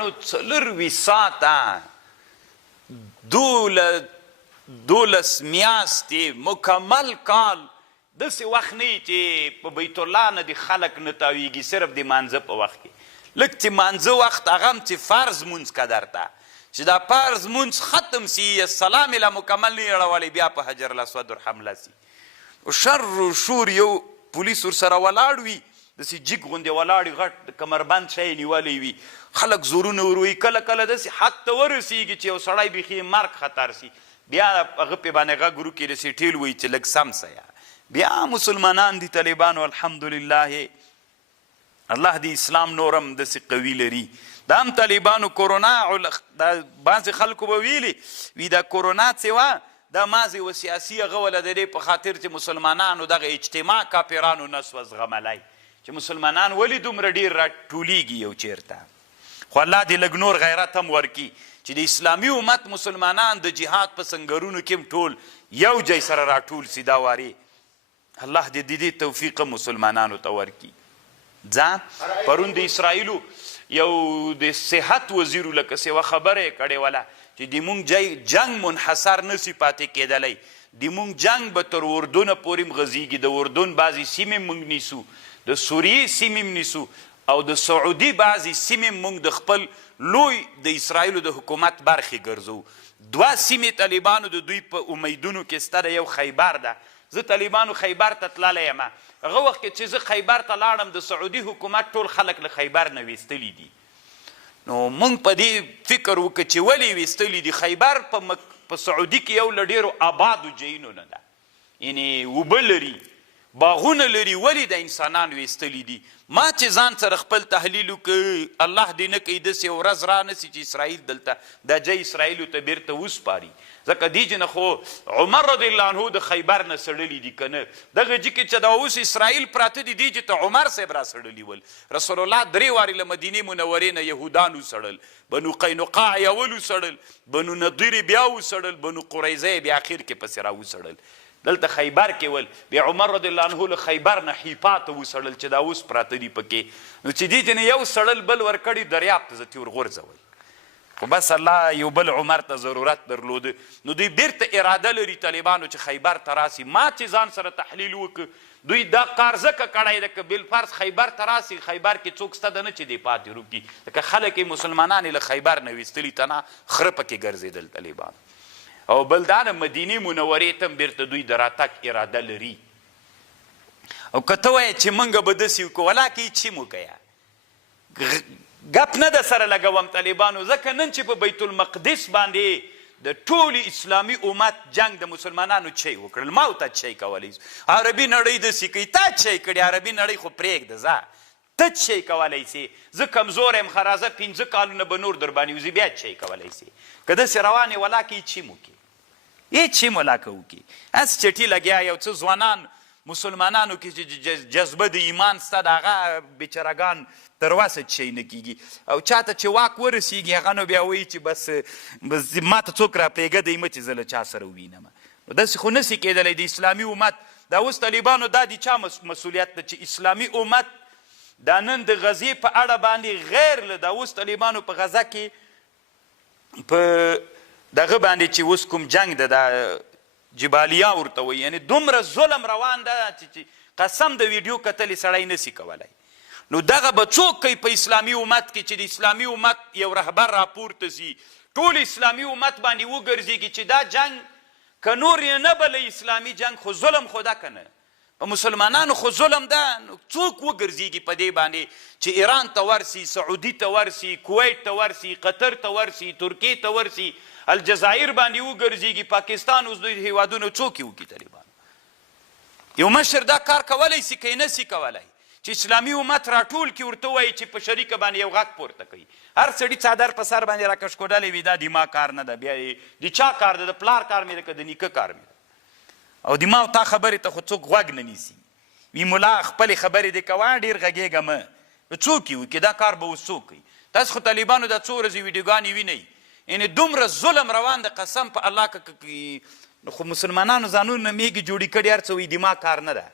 طالبانو 24 ساعته 12 میاشتې مکمل کال داسې وخت نه وي چې په بیت الله نه د خلک نه تاویږي صرف د مانځه په وخت کې لږ چې مانځه وخت هغه هم چې فرض مونځ قدر ته چې دا فرض مونځ ختم سي سلام یې لا مکمل نه اړولی بیا په حجر الاسود حمله سي شر و شور یو پولیس ورسره ولاړ وي داسې جګ غوندې ولاړ غټ کمربند شی نیولی وي خلک زورونه وروي کله کله داسې حد ته ورسېږي چې یو سړی بیخي مرګ خطر سي بیا هغه پې باندې غږ وروکړي داسې ټیل وایي چې لږ سم سه بیا مسلمانان دي طالبانو الحمدلله الله د اسلام نورم داسې قوي لري دا هم طالبانو کرونا بعضې خلکو به ویلي وي دا کرونا چې وه دا مازې و سیاسي هغه وله د دې په خاطر چې مسلمانانو دغه اجتماع کافرانو نسو زغملی چې مسلمانان ولې دومره ډېر راټولیږي یو چیرته خو الله دې لږ نور غیرت هم ورکي چې د اسلامي امت مسلمانان د جهاد په سنګرونو کې هم ټول یو جای سره راټول سي دا وارې الله دې د دې توفیق مسلمانانو ته ورکي ځان پرون د اسرائیلو یو د صحت وزیرو لکه سیوه خبره یې کړې وله چې د مونږ جنگ منحصر نسی پاتې کېدلی د مونږ جنگ به تر اردونه پورې م غځېږي د اردن بعضې سیمې مونږ نیسو د سوریې سیمې م نیسو او د سعودي بعضې سیمې مونږ د خپل لوی د اسرائیلو د حکومت برخې ګرځو دوه سیمې طالبانو د دوی په امیدونو کې سته د یو خیبر ده زه طالبانو خیبر ته تللی یم هغه وخت کې چې زه خیبر ته لاړم د سعودي حکومت ټول خلک له خیبر نه ویستلی دي نو موږ په دې فکر وکړو چې ولې ویستلی دي خیبر په سعودي کې یو له ډېرو آبادو ځایونو نه ده یعنې اوبه لري باغونه لري ولې د انسانان ویستلی دي ما چې ځان سره خپل تحلیل وکړ الله دې نه کوي داسې ورځ را نسي چې اسرائیل دلته دا ځای اسرائیلو ته بیرته وسپاري ځکه دې نه خو عمر رضی الله عنه د خیبر نه سړلي دي که نه دغه جي کې چې دا اوس اسرائیل پراته دي دې چې ته عمر صاحب را سړلي ول رسول الله 3 وارې له مدینې منورې نه یهودانو سړل بنو قینقاع یې اول وسړل بنو نضیر بیا وسړل بنو قریظه یې بیا اخر کې پسې را وسړل دلته خیبر کې ول بیا عمر رضی الله عنه له خیبر نه حیپاته وسړل چې دا اوس پراته دي پکې نو چې دې نه یو سړل بل ورکړي دریاب ته زه تې ورغورځول خو بس الله یو بل عمر ته ضرورت درلوده نو دوی بیرته اراده لري طالبانو چې خیبر ته راسي ما چې ځان سره تحلیل وکړ دوی دا کار ځکه کړی ده که بالفرض خیبر ته راسي خیبر کې څوک شته ده نه چې دی پاتې روکي لکه خلک یې مسلمانان یې له خیبر نه ویستلي تنه خره پکې ګرځېدل طالبان او بل دا نه مدینې منورې ته هم بیرته دوی د راتګ اراده لري او که ته وایې چې موږ به داسې وکړو ولاکې یې چیم وکړه ګپ نه در سره لګوم طالبانو ځکه نن چې په بیت المقدس باندې د ټولې اسلامي امت جنگ د مسلمانانو چی وکړل ما ورته چی کولی عربي نړۍ داسې کوي تا چی کړي عربي نړۍ خو پرېږده ځه ته چی کولی سې زه کمزور یم ښه راځه 5 کالونه به نور در باندې وځي بیا چی کولی سې که داسې روان یې ولاکې یې چیم وکړي یې چیم ولاکه وکړي هسې چټي لګیا یو څه ځوانان مسلمانانو کې چې جذبه د ایمان سته د هغه بیچارهګان تر وسه شی نه کیږي او چاته چې واک ورسیږي هغه نو بیا وایي چې بس ما ته څوک راپرېږه دی مه چې زه له چا سره ووینم نو داسې خو نسي کېدلی د اسلامي امت دا اوس طالبانو دا د چا مسؤلیت ده چې اسلامي امت دا نن د غزې په اړه باندې غیر له دا اوس طالبانو په غزه کې په دغه باندې چې اوس کوم جنگ ده دا جبالیا ورته وایي یعنې دومره ظلم روان ده چې قسم د ویډیو کتلې سړی نسي کولی نو دغه به څوک کوي په اسلامي امت کې چې د اسلامي امت یو رهبر راپورته سي ټول اسلامي امت باندې وګرځېږي چې دا جنگ که نور یې نه بله اسلامي جنگ خو ظلم خو ده که نه په مسلمانانو خو ظلم ده نو څوک وګرځېږي په دې باندې چې ایران ته ورسي سعودي ته ورسي کویت ته ورسي قطر ته ورسي ترکیې ته ورسي الجزایر باندې وګرځېږي پاکستان اوس دوی هیوادونه څوک یې وکړي طالبانو یو مشر دا کار کولی سي که یې نسي کولی چې اسلامي امت راټول کړي ورته ووایي چې په شریکه باندې یو غږ پورته کوي هر سړي څادر په سر باندې راکشکودلی وي دا د ما کار نه ده بیا د چا کار ده د پلار کار مې ده که د نیکه کار مې ده او د ما او تا خبرې ته خو څوک غوږ نه نیسي وي ملا خپلې خبرې دې کوه ډېر غږېږه مه څوک یې وکړي دا کار به اوس څوک کوي تاسو خو طالبانو دا څو ورځې ویډیوګانې وینئ یعنې دومره ظلم روان د قسم په الله که خو مسلمانانو ځانونه میږي جوړې کړي هر څه وایي د ما کار نه ده